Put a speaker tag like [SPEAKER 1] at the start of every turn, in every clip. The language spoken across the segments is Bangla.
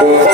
[SPEAKER 1] Hare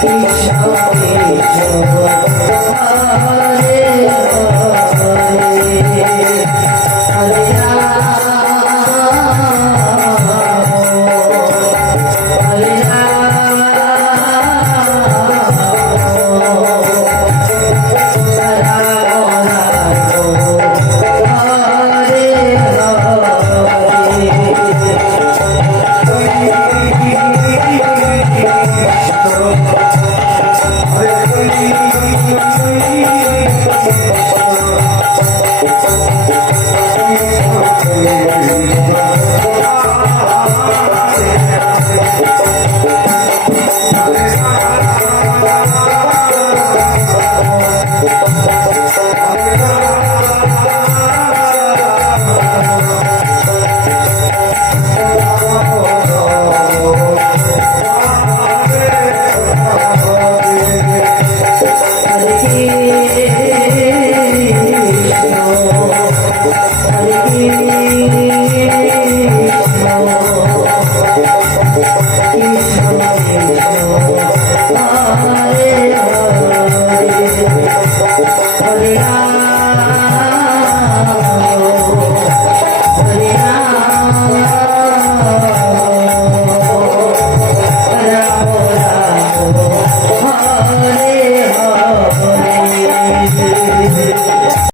[SPEAKER 1] কৃষ্ণ কৃষ্ণ